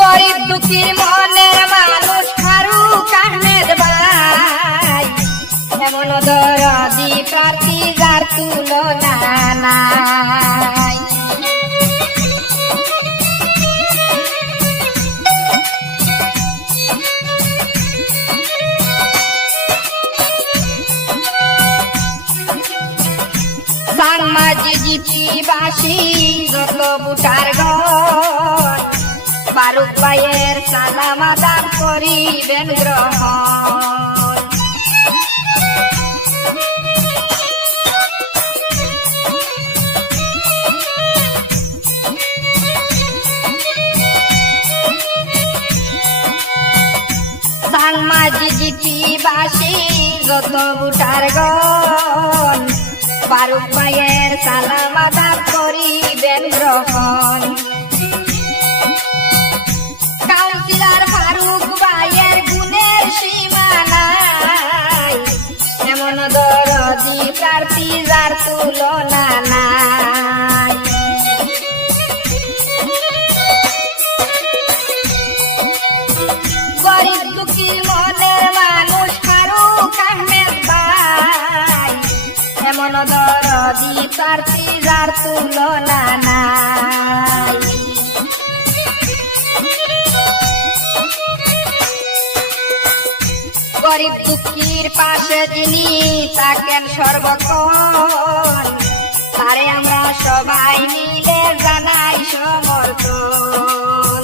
গরিব দুঃখী মনের মানুষ ফারুক আহমেদ ভাই এমন দরদি প্রার্থী যার তুলনা নাই। সাংমাজি জিপিবাসী যত বুটার ঘর ফারুক ভাইয়ের সালাম আদান করিবেন গ্রহণ। সাংমাজি জিপিবাসী যত বুটার গণ ফারুক ভাইয়ের সালাম আদান করিবেন গ্রহণ। কাউন্সিলর ফারুক ভাইয়ের গুণের সীমা নাই এমন দরদি প্রার্থী যার তুলনা নাই। গরিব দুঃখী মনের মানুষ ফারুক আহমেদ ভাই এমন দরদি প্রার্থী যার তুলনা নাই। গরিব দুঃখীর পাশে যিনি থাকেন সর্বক্ষণ তারে আমরা সবাই মিলে জানাই সমর্থন।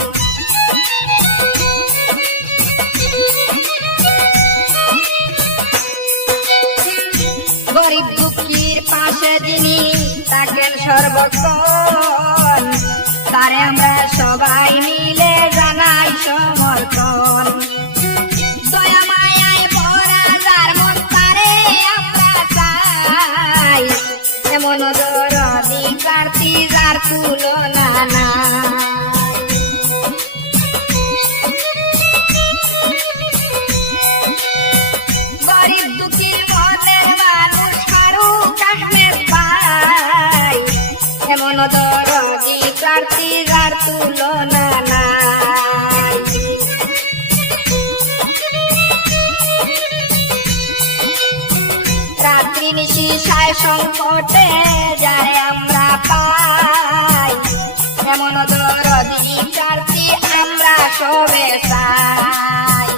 গরিব দুঃখীর পাশে যিনি থাকেন সর্বক্ষণ তারে আমরা সবাই মিলে জানাই সমর্থন। দয়া মায়ায় ভরা যার মন তারে আমরা চাই এমন দরদি প্রার্থী যার তুলনা নাই। গরিব দুঃখীর মনের মানুষ ফারুক আহমেদ ভাই এমন দরদি প্রার্থী যার তুলনা নাই। রাত্রি নিশি সায় সংকটে যারে আমরা পাই এমন দরদি প্রার্থী আমরা সবে চাই।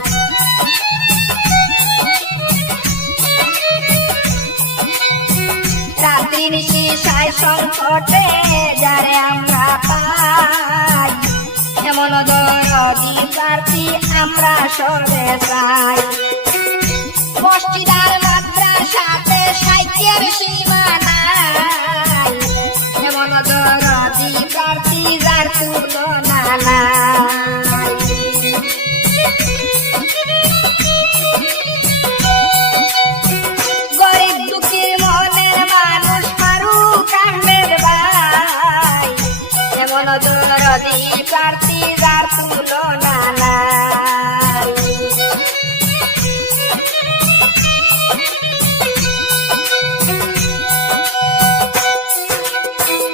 রাত্রি নিশি সায় সংকটে যারে আমরা পাই এমন দরদি প্রার্থী আমরা সবে চাই। মসজিদার মাদ্রাসাতে সাহিত্যের সীমা নাই এমন দরদি প্রার্থী যার তুলনা নাই। গরিব দুঃখীর মনের মানুষ ফারুক আহমেদ ভাই এমন দরদি প্রার্থী যার তুলনা নাই।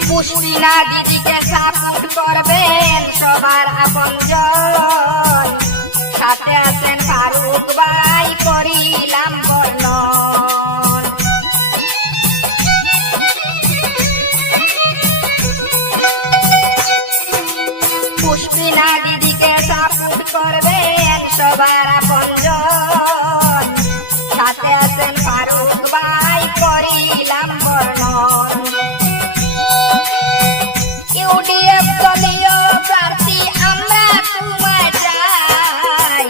পুষ্পিনা দিদিকে সাপোর্ট করবেন সবার আপনজন সাথে আছেন ফারুক ভাই করিলাম বর্ণন। পুষ্পিনা দিদিকে সাপোর্ট করবেন সবার আপনজন সাথে আছেন ফারুক ভাই করিলাম বর্ণন। ইউডিএফ দলীয় প্রার্থী আমরা তোমায় চাই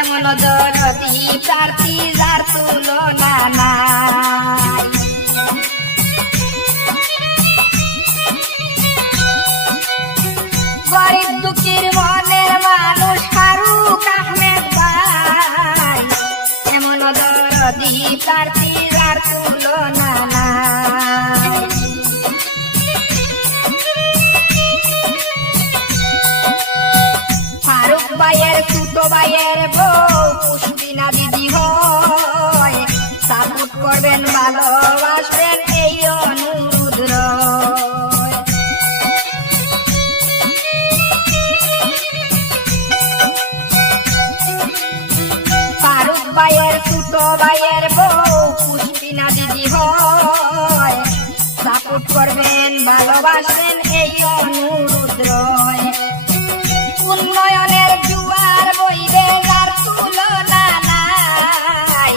এমন দরদি প্রার্থী যার তুলনা নাই। গরিব দুঃখীর মনের মানুষ ফারুক আহমেদ ভাই এমন দরদি প্রার্থী যার তুলনা নাই। ফারুক ভাইয়ের ছোট ভাইয়ের বউ পুষ্পিনা দিদি হয় সাপোর্ট করবেন ভালোবাসবেন এই অনুরোধ রয়। ভাইয়ের ছোট ভাইয়ের বউ পুষ্পিনা দিদি হয় সাপোর্ট করবেন ভালোবাসবেন এই অনুরোধ রয় উন্নয়নের জুয়ার বইবে যার তুলনা নাই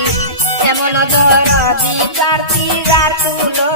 এমন দরদি প্রার্থী যার তুলনা